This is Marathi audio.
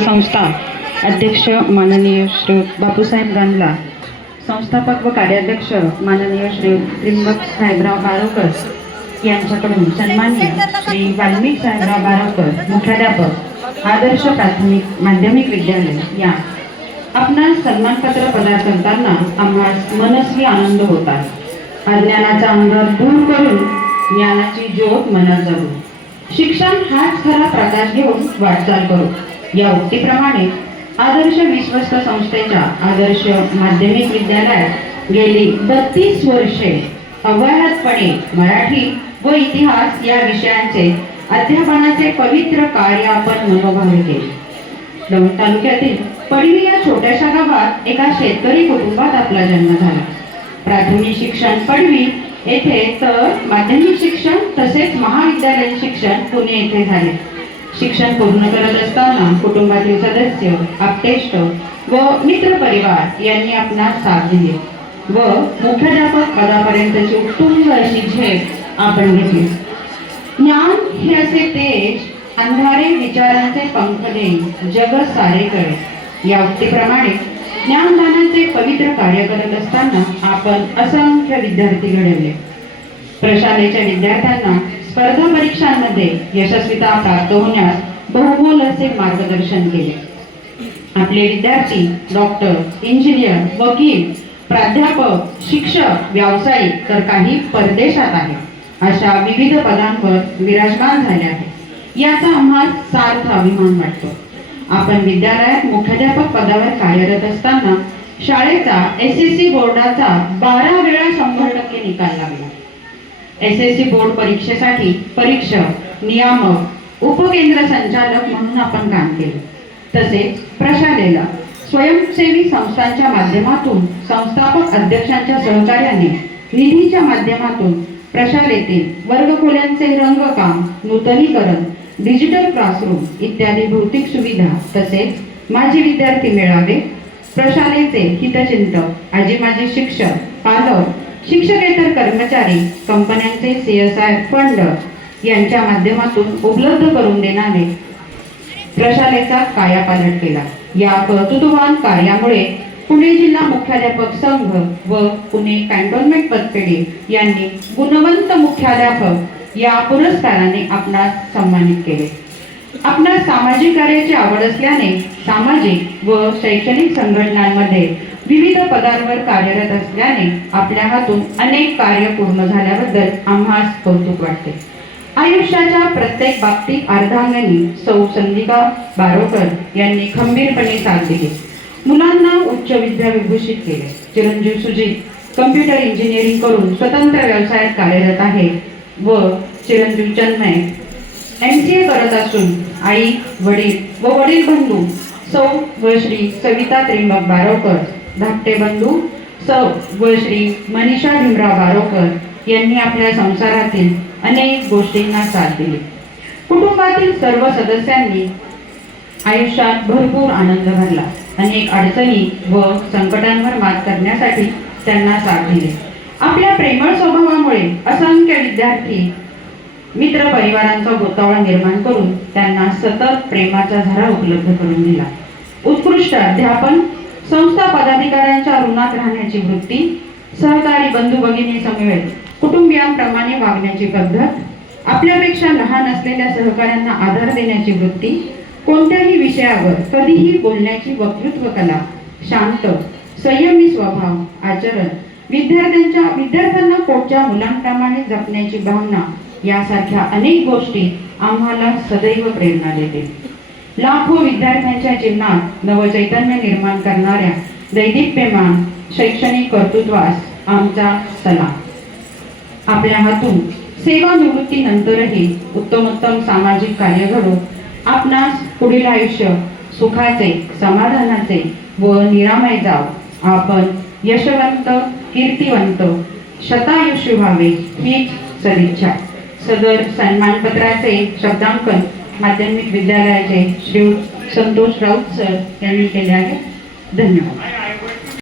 संस्था अध्यक्ष माननीय श्री बापूसाहेब गांधला, संस्थापक व कार्याध्यक्ष माननीय श्री त्रिंबक साहेबराव बारोकर यांच्याकडून सन्माननीय श्री वाल्मिक साहेबराव बारोकर, मुख्याध्यापक, आदर्श प्राथमिक माध्यमिक विद्यालय या आपणास सन्मानपत्र प्रदान करताना आम्हास मनस्वी आनंद होता। अज्ञानाचा अंधार दूर करून ज्ञानाची ज्योत मनात जगू, शिक्षण हाच खरा प्रकाश घेऊन वाटचाल करू या उक्तीप्रमाणे आदर्श विश्वस्त संस्थेच्या आदर्श माध्यमिक विद्यालयात गेली 32 वर्षे अव्याहतपणे मराठी व इतिहास या विषयांचे अध्यापनाचे पवित्र कार्य आपण मनोभावे केले। दौंड तालुक्यातील पडवी या छोट्याशा गावात एका शेतकरी कुटुंबात आपला जन्म झाला। प्राथमिक शिक्षण पडवी येथे तर माध्यमिक शिक्षण तसेच महाविद्यालयीन शिक्षण पुणे येथे झाले। शिक्षण पूर्ण करत असताना कुटुंबातील सदस्य, आप्तेष्ट व मित्र परिवार यांनी आपणास साथ दिली व मुख्याध्यापक पदापर्यंतची उत्तुंग अशी झेप आपण घेतली। ज्ञान हे असे तेज, अंधारे विचारांचे पंख देई जग सारे कळे या उक्तीप्रमाणे ज्ञानदानाचे पवित्र कार्य करत असताना आपण असंख्य विद्यार्थी घडवले। प्रशालेच्या विद्यार्थ्यांना स्पर्धा परीक्षांमध्ये यशस्वीता प्राप्त होण्यास बहुमोल असे मार्गदर्शन केले। आपले विद्यार्थी डॉक्टर, इंजिनियर, वकील, प्राध्यापक, शिक्षक, व्यावसायिक तर काही परदेशात आहे अशा विविध पदांवर विराजमान झाले आहेत। याचा आम्हाला सार्थ अभिमान वाटतो। आपण विद्यालयात मुख्याध्यापक पदावर कार्यरत असताना शाळेचा SSC बोर्डाचा 12 वेळा 100% निकाल लागला। SSC बोर्ड परीक्षेसाठी परीक्षक, नियामक, उपकेंद्र संचालक म्हणून आपण काम केले। तसेच प्रशालेला स्वयंसेवी संस्थांच्या माध्यमातून संस्थापक अध्यक्षांच्या सहकार्याने निधीच्या माध्यमातून प्रशालेतील वर्गखोल्यांचे रंगकाम, नूतनीकरण, डिजिटल क्लासरूम इत्यादी भौतिक सुविधा तसेच माजी विद्यार्थी मेळावे, प्रशालेचे हितचिंतक, आजी माजी शिक्षक, पालक, शिक्षकेतर कर्मचारी, कंपन्यांचे CSR फंड यांच्या माध्यमातून उपलब्ध करून देणारे प्रशालेचा कायापालट केला। या कर्तृत्ववान कार्यामुळे पुणे जिल्हा मुख्याध्यापक संघ व पुणे कॅन्टोन्मेंट पतपेढी यांनी गुणवंत मुख्याध्यापक या पुरस्काराने आपणास सन्मानित केले। आपणास सामाजिक कार्याची आवड असल्याने सामाजिक व शैक्षणिक संघटनांमध्ये विविध पदांवर कार्यरत असल्याने आपल्या हातून अनेक कार्य पूर्ण झाल्याबद्दल आम्हास कौतुक वाटते। आयुष्याच्या प्रत्येक बाबतीत अर्धांगिनी सौ संधिका बारोकर यांनी खंबीरपणे साथ दिली। मुलांना उच्च विद्या विभूषित केले। चिरंजीव सुजित कम्प्युटर इंजिनिअरिंग करून स्वतंत्र व्यवसायात कार्यरत आहे व चिरंजीव चन्मय MCA करत असून आई, वडील व वडील बंधू सौ व श्री सविता त्रिंबक बारोकर, धाकटे बंधू सौ व श्री मनीषा भीमराव बारोकर यांनी आपल्या संसारातील अनेक गोष्टींना साथ दिली। कुटुंबातील सर्व सदस्यांनी आयुष्यात भरपूर आनंद भरला। अनेक अडचणी व संकटांवर मात करण्यासाठी त्यांना साथ दिली। आपल्या प्रेमळ स्वभावामुळे असंख्य विद्यार्थी मित्र परिवारांचा गोतावळा निर्माण करून त्यांना सतत प्रेमाचा झरा उपलब्ध करून दिला। उत्कृष्ट अध्यापन, संस्था पदाधिकाऱ्यांच्या ऋणात राहण्याची वृत्ती, सहकारी बंधू भगिनी समवेत कुटुंबियांप्रमाणे वागण्याची पद्धत, आपल्यापेक्षा लहान असलेल्या सहकाऱ्यांना आधार देण्याची वृत्ती, कोणत्याही विषयावर कधीही बोलण्याची वक्तृत्व कला, शांत संयमी स्वभाव, आचरण, विद्यार्थ्यांना पोटच्या मुलांप्रमाणे जपण्याची भावना यासारख्या अनेक गोष्टी आम्हाला सदैव प्रेरणा देते। लाखो विद्यार्थ्यांच्या जीवनात नवचैतन्य निर्माण करणाऱ्या दैदिप्यमान शैक्षणिक कर्तृत्वास आमचा सलाम। आपल्या हातून सेवानिवृत्तीनंतरही उत्तमोत्तम सामाजिक कार्य घडून आपणास पुढील आयुष्य सुखाचे, समाधानाचे व निरामय जाव। आपण यशवंत, कीर्तिवंत, शतायुषी व्हावे हीच सदिच्छा। सदर सन्मानपत्राचे शब्दांकन माध्यमिक विद्यालयाचे श्री संतोष राऊत सर यांनी केले आहे। धन्यवाद।